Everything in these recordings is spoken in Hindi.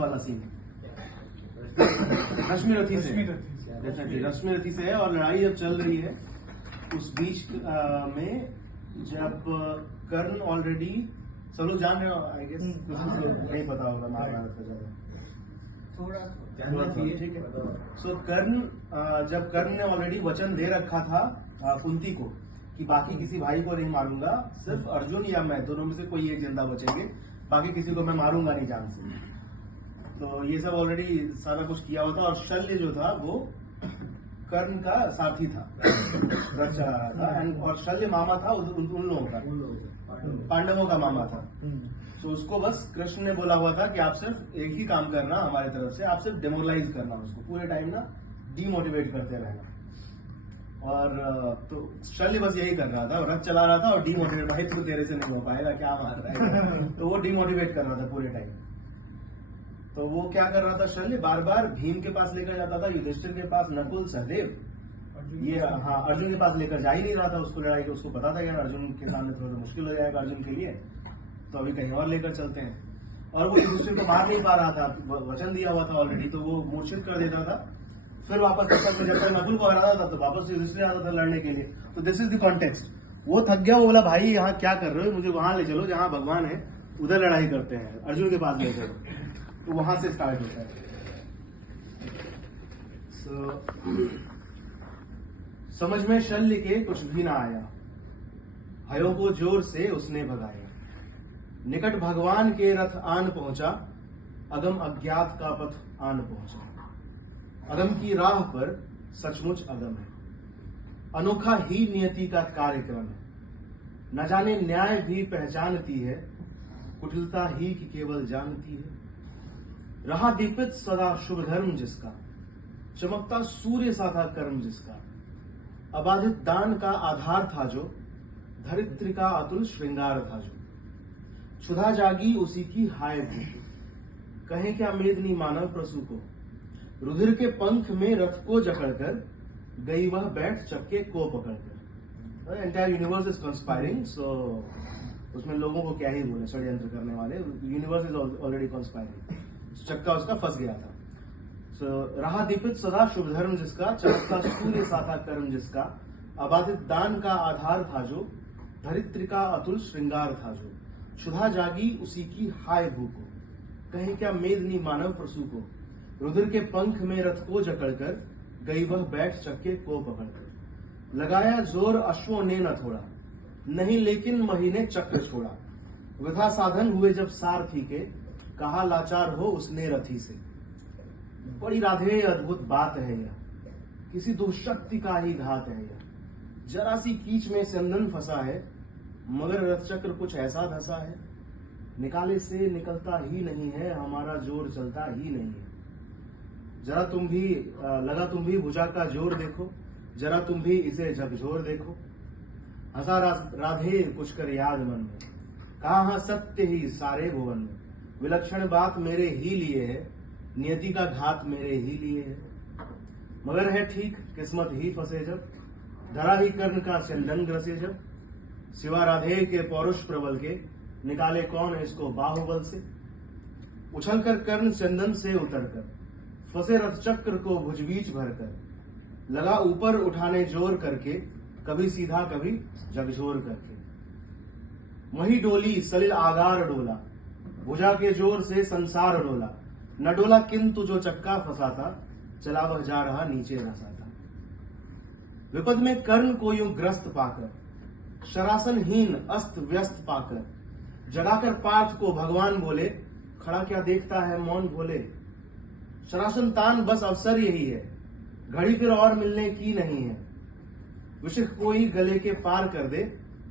वाला सीन रश्मि रथी से डेफिनेटली रश्मि रथी से है। और लड़ाई जब चल रही है उस बीच में जब कर्ण ऑलरेडी सब लोग जान रहे हो, आई गेस नहीं पता होगा महाभारत का ज्यादा थोड़ा ठीक है। सो कर्ण जब कर्ण ने ऑलरेडी वचन दे रखा था कुंती को कि बाकी किसी भाई को नहीं मारूंगा, सिर्फ अर्जुन या मैं दोनों में से कोई एक जिंदा बचेंगे, बाकी किसी को मैं मारूंगा नहीं जान से। तो ये सब ऑलरेडी सारा कुछ किया हुआ था। और शल्य जो था वो कर्ण का साथी था, रथ चला रहा था। और शल्य मामा था उन लोगों का, पांडवों का मामा था। तो उसको बस कृष्ण ने बोला हुआ था कि आप सिर्फ एक ही काम करना हमारी तरफ से, आप सिर्फ डेमोरलाइज करना उसको, पूरे टाइम ना डीमोटिवेट करते रहना। और तो शल्य बस यही कर रहा था, रथ चला रहा था और डीमोटिवेट, भाई तू तेरे से नहीं हो पाएगा, क्या बात है। तो वो डीमोटिवेट कर रहा था पूरे टाइम। तो वो क्या कर रहा था शल्य, बार बार भीम के पास लेकर जाता था, युधिष्ठिर के पास, नकुल, सहदेव, ये हाँ अर्जुन के पास लेकर जा ही नहीं रहा था उसको लड़ाई के। उसको पता था यार अर्जुन के सामने थोड़ा सा मुश्किल हो जाएगा अर्जुन के लिए, तो अभी कहीं और लेकर चलते हैं। और वो युधिष्ठिर को मार नहीं पा रहा था, वचन दिया हुआ था ऑलरेडी, तो वो मूर्छित कर देता था। फिर वापस जब तक नकुल को हराता था तो वापस युधिष्ठिर आता था लड़ने के लिए। तो दिस इज द कॉन्टेक्स्ट। वो थक गया, वो बोला भाई यहाँ क्या कर रहे हो, मुझे वहां ले चलो जहां भगवान है, उधर लड़ाई करते हैं, अर्जुन के पास ले चलो। तो वहां से स्टार्ट होता है। समझ में शल्य के कुछ भी ना आया, हयों को जोर से उसने भगाया। निकट भगवान के रथ आन पहुंचा, अगम अज्ञात का पथ आन पहुंचा। अगम की राह पर सचमुच अगम है, अनोखा ही नियति का कार्यक्रम है। न जाने न्याय भी पहचानती है, कुटिलता ही की केवल जानती है। रहा दीपित सदा शुभ धर्म जिसका, चमकता सूर्य सा था कर्म जिसका। अबाधित दान का आधार था जो, धरित्री का अतुल श्रृंगार था जो। क्षुधा जागी उसी की हाय भूखी, कहें क्या मेदनी मानव प्रसू को। रुधिर के पंख में रथ को जकड़कर, गई वह बैठ चक्के को पकड़कर। एंटायर यूनिवर्स इज कंस्पायरिंग, सो उसमें लोगों को क्या ही बोले, षड्यंत्र करने वाले। Universe is already conspiring. चक्का उसका फंस गया था। रहा दीपित सदा शुभ धर्म जिसका, चमकता सूर्य सा था कर्म जिसका। अबाधित दान का आधार था जो, धरित्री का अतुल श्रृंगार था जो। क्षुधा जागी उसी की हाय भूको, कहीं क्या मेदनी मानव प्रसू को। रुधिर के पंख में रथ को जकड़कर, गई वह बैठ चक्के को पकड़कर। लगाया जोर अश्वों ने न थोड़ा, नहीं लेकिन महीने चक्र छोड़ा। वृथा साधन हुए जब सारथी के, कहा लाचार हो उसने रथी से। बड़ी राधे अद्भुत बात है यह, किसी दुष्शक्ति का ही घात है यह। जरा सी कीच में चंदन फंसा है, मगर रथ चक्र कुछ ऐसा धसा है। निकाले से निकलता ही नहीं है, हमारा जोर चलता ही नहीं है। जरा तुम भी लगा तुम भी भुजा का जोर देखो, जरा तुम भी इसे झकझोर देखो। हंसा राधे कुछ कर याद मन में, कहा सत्य ही सारे भुवन में। विलक्षण बात मेरे ही लिए है, नियति का घात मेरे ही लिए है। मगर है ठीक किस्मत ही फंसे जब, धरा ही कर्ण का चंदन ग्रसे जब। सिवा राधे के पौरुष प्रबल के, निकाले कौन इसको बाहुबल से। उछलकर कर्ण चंदन से उतरकर, फंसे रथ चक्र को भुजबीच भरकर। लगा ऊपर उठाने जोर करके, कभी सीधा कभी झकझोर करके। वही डोली सलिल आगार डोला, भुजा के जोर से संसार डोला। न डोला किंतु जो चक्का फंसा था, चला वह जा रहा नीचे धंसा था। विपद में कर्ण को यूं ग्रस्त पाकर, शरासनहीन अस्त व्यस्त पाकर। जगाकर पार्थ को भगवान बोले, खड़ा क्या देखता है मौन भोले। शरासन तान बस अवसर यही है, घड़ी फिर और मिलने की नहीं है। विशिख कोई गले के पार कर दे,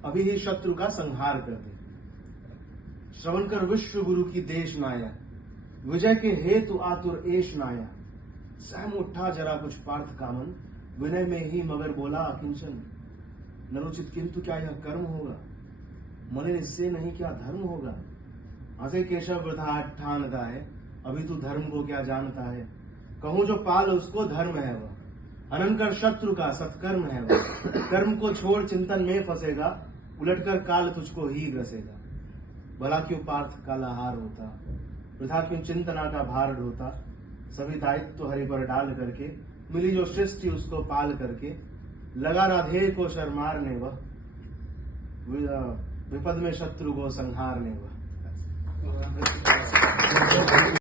अभी ही शत्रु का संहार कर दे। श्रवण कर विश्व गुरु की देश नाया, विजय के हेतु आतुर एश नाया। सहम उठा जरा कुछ पार्थ कामन, विनय में ही मगर बोला अकिंचन। नरोचित किंतु क्या यह कर्म होगा, मलिन इससे नहीं क्या धर्म होगा। हंसे केशव वृथा ठानता है, अभी तू धर्म को क्या जानता है। कहूं जो पाल उसको धर्म है वह, अनंकर शत्रु का सत्कर्म है वह। कर्म को छोड़ चिंतन में फंसेगा, उलटकर काल तुझको ही ग्रसेगा। भला क्यों पार्थ कालाहार होता, वृथा क्यों चिंतना का भार ढोता, सभी दायित्व हरि पर डाल करके, मिली जो सृष्टि उसको पाल करके, लगा राधे को शर्मारने वह, विपद में शत्रु को संहारने वह।